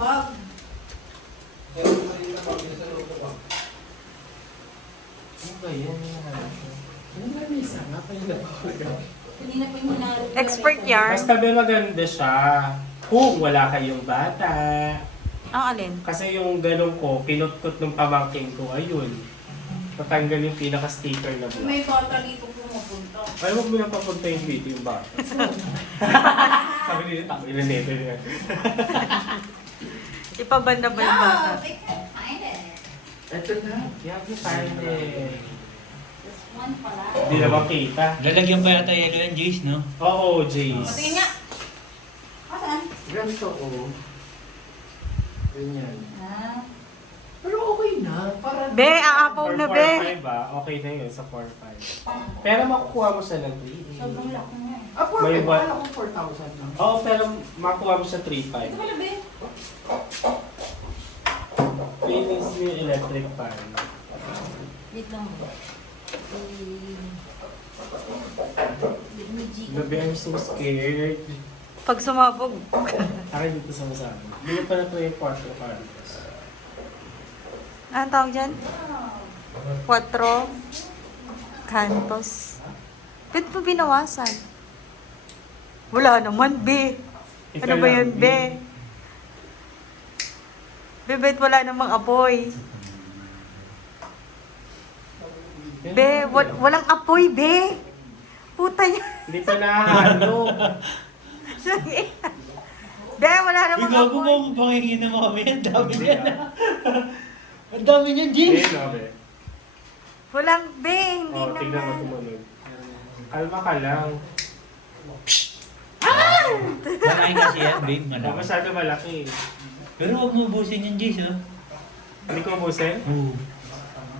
bag. Ano ba yan? Ano ba may isa nga pa yung napakagawa? Hindi na pa yung hinalo. Expert yarn. Basta ba maganda siya kung wala kayong bata. Ang alin? Kasi yung ganun ko, pinutkot ng pamangking ko, ayun. Natanggal yung pinaka-sticker na buwan. May bata dito pumupunta. Ay, huwag mo na papunta yung video yung bata. Sabi nila, takbo na neto niya. Ipabanda ba yung bata? I can't find it. Ito na. You have to find it. This one pala. Hindi na makita. Lalagyan pa yata yelo yan, Jace, no? Oo, Jace. Patingin nga. Saan? Ganito ko. Ganyan. Ah. Pero okay na. Para Be, aapaw na, be. 4-5 ba? Okay na yun sa 4-5. Pero makukuha mo siya ng 3. Sobrang laki nga. Ah, 4-5? May Akala ko 4,000 lang. Oo, pero makukuha mo siya Ito 3-5. pala, be. Feelings niyo yung electric fan. Wait lang. Gabi, I'm so scared. Pag sumabog. Akin dito sa masabi. Bili pa na ito yung 4 cards. Anong tawag dyan? 4 cantos. Ba't mo binawasan? Wala naman, be. Ano ba yun, be? Be, ba't wala namang apoy? Be, walang apoy, be. Puta niya. Hindi pa nahalo. Be, wala namang Ikaw ko apoy. mo pangingin mo kami. Ang dami niyan. Ang dami niyan, Jace. Hindi, nabe. Walang, be. Hindi Oh, tignan mo naman. tumunog. Kalma ka lang. Malaki kasi yan, babe. Huwag Malaki. masyado malaki. Pero huwag mo ubusin yan, Jace, ha? Hindi ko ubusin? Oo.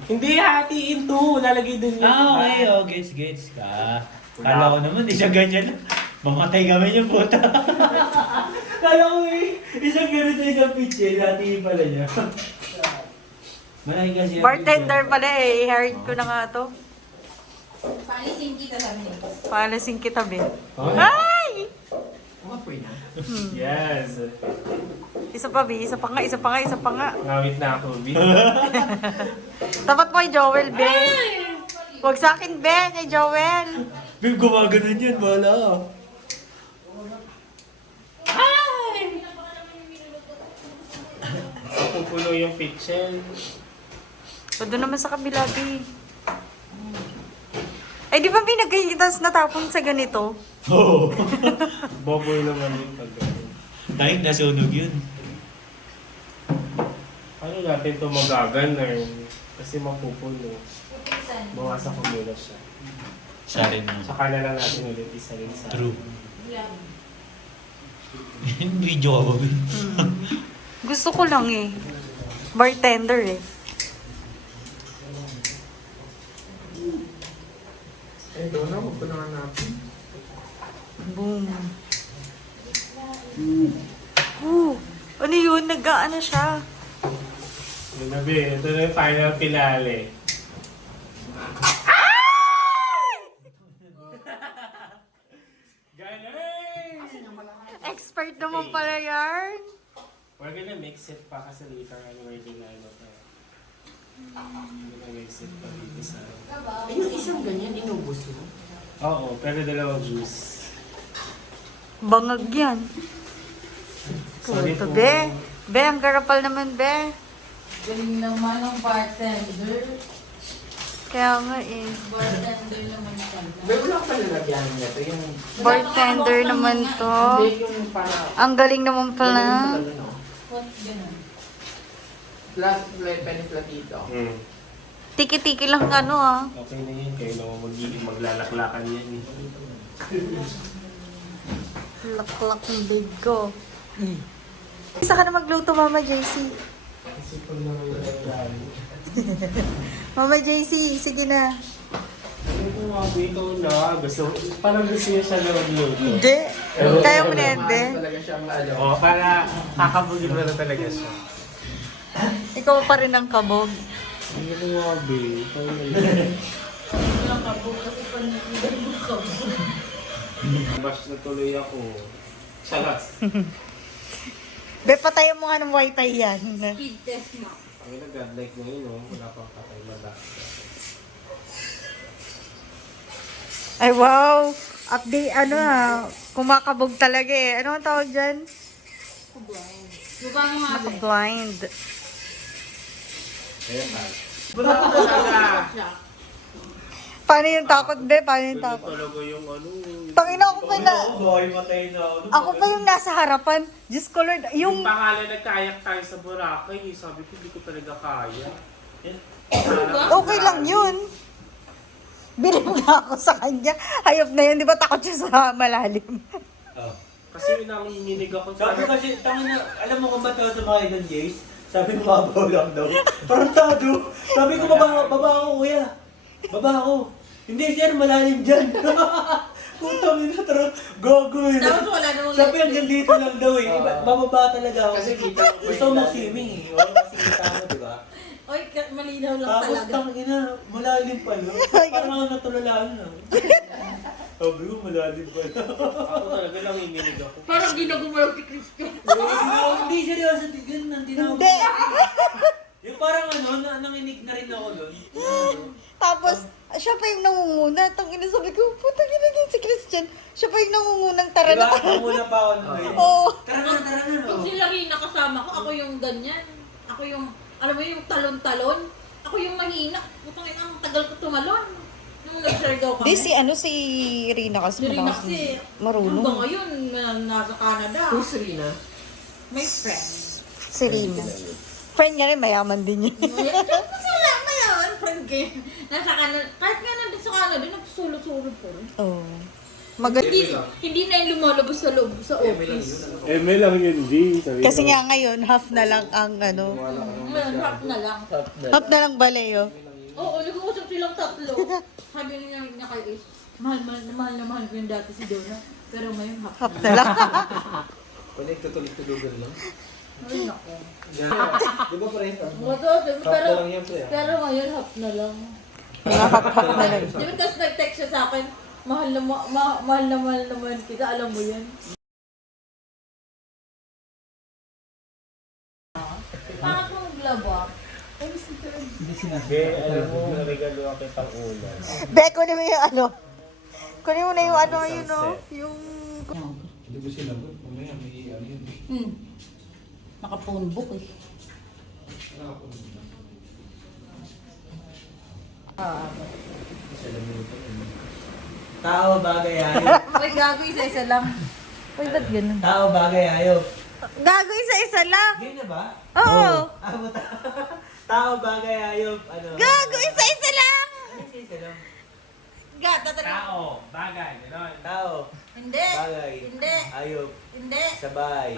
Hindi, hatiin to. Lalagay dun yung Okay. Oh, gets ka. Kala ko naman, isang ganyan lang. Mamatay kami yung puta. Kala ko isang ganito isang pitch hatiin pala niya. Malaki kasi yan. Bartender pala eh. I-hired ko na nga to. Paalisin kita, sabi niya. Paalasin kita, be. Oh, Ay! Umapoy na. yes. Isa pa, be. Isa pa nga, isa pa nga, isa pa nga. Ngawit na ako, B. Tapat mo kay Joel, be. Huwag sa akin, be. Kay Joel. Babe, gumaganon yan. Bahala ka. Pupuno yung kitchen. So, doon naman sa kabila, be. Ay, di ba binagay kita natapon sa ganito? Oo. Boboy naman yung pag Dahil nasunog yun. Ano natin ito magaganay? Kasi mapupuno. Bawasan ko muna siya. Sa rin mo. Saka na lang natin ulit isa rin sa... True. Video ka ba, babe? Gusto ko lang eh. Bartender eh. Eh, doon na. Magpunangan natin. Boom. Ano yun? Nag-ano siya? Gabi, ito na yung final finale. Galing! Expert naman pala yarn. We're gonna mix it pa kasi later on we're gonna ano pa. We're gonna mix it pa dito sa... Eh, yung isang ganyan, inubos mo. Oo, pero dalawang juice. Bangag yan. Sorry Puto, po. be. Be, ang garapal naman, be. Galing naman ng bartender. Kaya nga eh. Bartender naman siya. May wala ka lalagyan niya. Ito yung... Bartender naman to. Hindi yung para... Ang galing naman pala. What's ganun? Plus, peniplatito. Hmm. Tiki-tiki lang ano ah. Okay na yan, kayo naman maglalaklakan yan eh. Laklak ng big ko. Isa ka na magluto, Mama JC. Kasi pag naman yung nangyari. Mama JC, sige na. Ano ko nga, ikaw na. Gusto, parang gusto niya siya na magluto. Hindi. Kaya mo na yan, be. Talaga siyang ano. Oo, para kakabugin mo na talaga siya. Ikaw pa rin ang kabog. Ano ko nga, be? Ikaw na yun. Walang kabog kasi pag nagiging kabog. Bash na tuloy ako. Salas. Be, patayin mo nga ng wifi yan. Speed test mo. Ang ina, godlike ngayon, no? Wala pang patay mada. Ay, wow. Update, ano ha. Kumakabog talaga eh. Ano ang tawag dyan? Blind. Mukha mo nga, be. Naka-blind. Ayan, pal. Wala ko talaga. Siya. Paano yung takot, be? Paano yung Ganun takot? talaga yung ano. Tangina ako pa na. Boy, matay na ako. Ako pa yung nasa harapan. Diyos ko, Lord. Yung Yung... pangalan nagkayak tayo sa Boracay, eh, sabi ko, hindi ko talaga kaya. Okay lang yun. Bilib na ako sa kanya. Hayop na yun. Di ba takot siya sa malalim? Oh. Kasi nanginginig ako. Sabi kasi, tangin na, alam mo kung ba't ako sumakay ng Jace? Sabi ko, mabaw lang daw. Tarantado. Sabi ko, baba ako, kuya. Baba ako. Hindi, sir, malalim dyan. Putang ina, gago eh. Tapos wala namang Sabi hanggang dito lang daw eh. Bababa talaga ako. Kasi kita ko Gusto mo swimming eh. Oo, kasi kita mo, di ba? Oy, malinaw lang Tapos talaga. tangina, malalim pala. Parang ako natulalaan na. Sabi ko, malalim pala. Ako talaga nanginginig ako. Parang ginagumalaw si Christian. Hindi, seryoso. Hindi na ako. Hindi. Yung parang ano, nanginig na rin ako doon. Tapos, siya pa yung nangunguna. Tangina, sabi ko, putang ina din si Christian. Siya pa yung nangungunang tara Diba? na. Muna pa ako nung ngayon. Oo. Tara na, Pag no? sila rin nakasama ko, ako yung ganyan. Ako yung, alam mo yung talon-talon. Ako yung mahina. Putang ina, ang tagal ko tumalon. Nung nag-Siargao kami. Di si ano, si Rina kasi. Si Rina kasi, marunong. hanggang ngayon, nasa Canada. Who's Rina? My friend. Si Rina. Friend niya rin, mayaman din yun. Mas wala mo yun, friend kayo. Nasa Canada, kahit nga nandun sa Canada, nagsusulot-sulot po rin. Oo. Maganda. Hindi na yung lumalabas sa loob, sa office. lang yun, di. Kasi nga ngayon, half na lang ang ano. Ngayon, rap na lang. Half na lang baleo. Oo, nag-uusap silang tatlo. Sabi niya kay Ace, mahal ko yung dati si Donna. Pero ngayon, half Half na na lang. Connect to Google lang. Ay, naku. Di ba pares? Pero ngayon, half na lang. Mga half na lang. Di ba, tapos nag-text siya sa akin, mahal naman kita, alam mo yan. Bakit mo naglaba? Be, alam mo, regalo ako kitang ulan. Be, kunin mo yung ano. Kunin mo na yung ano yun, no? Yung... Hindi ba sila? Mamaya may ano yun. Naka-phone book eh. Tao, bagay, ayop. Uy, gago, isa-isa lang. Uy, ba't ganun? Tao, bagay, ayop. Gago, isa-isa lang. Game na ba? Oo. Tao, bagay, ayop. Ano? Gago, isa-isa lang. Ano yung isa lang? Tao, bagay, gano'n. Tao, Hindi. bagay, Hindi. ayop, Hindi. sabay.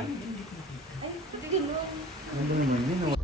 Ay, hindi ganun.